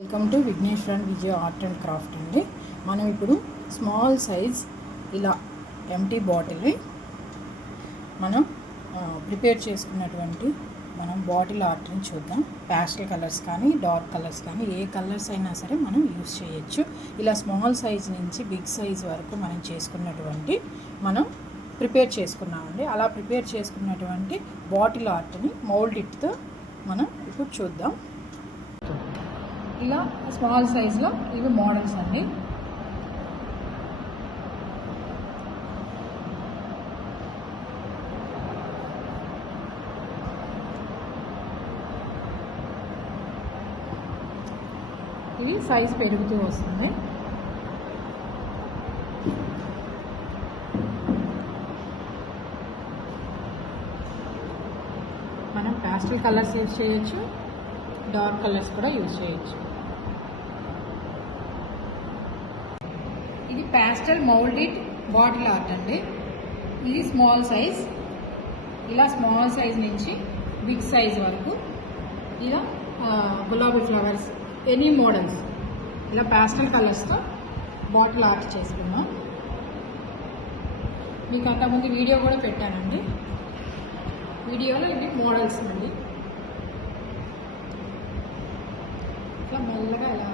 Welcome to Vignesh and Vijaya art and craft అండి. మనం ఇప్పుడు స్మాల్ సైజ్ ఇలా ఎంటీ బాటిల్ మనం ప్రిపేర్ చేసుకున్నటువంటి మనం బాటిల్ ఆర్ట్ని చూద్దాం. ప్యాస్టల్ కలర్స్ కానీ డార్క్ కలర్స్ కానీ ఏ కలర్స్ అయినా సరే మనం యూస్ చేయొచ్చు. ఇలా స్మాల్ సైజ్ నుంచి బిగ్ సైజ్ వరకు మనం చేసుకున్నటువంటి మనం ప్రిపేర్ చేసుకున్నామండి. అలా ప్రిపేర్ చేసుకున్నటువంటి బాటిల్ ఆర్ట్ని మౌల్డ్-ఇట్తో మనం ఇప్పుడు చూద్దాం. ఇలా స్మాల్ సైజులో ఇవి మోడల్స్ అండి. ఇవి సైజ్ పెరుగుతూ వస్తుంది. మనం ప్యాస్టల్ కలర్స్ యూజ్ చేయొచ్చు, డార్క్ కలర్స్ కూడా యూజ్ చేయొచ్చు. ఇది ప్యాస్టల్ మౌల్డెడ్ బాటిల్ ఆర్ట్ అండి. ఇది స్మాల్ సైజ్. ఇలా స్మాల్ సైజ్ నుంచి బిగ్ సైజ్ వరకు ఇలా గులాబీ ఫ్లవర్స్ ఎనీ మోడల్స్ ఇలా ప్యాస్టల్ కలర్స్తో బాటిల్ ఆర్ట్ చేసుకున్నాం. మీకు అంతకుముందు వీడియో కూడా పెట్టానండి. వీడియోలో ఇవి మోడల్స్ అండి. ఇట్లా మెల్లగా ఇలా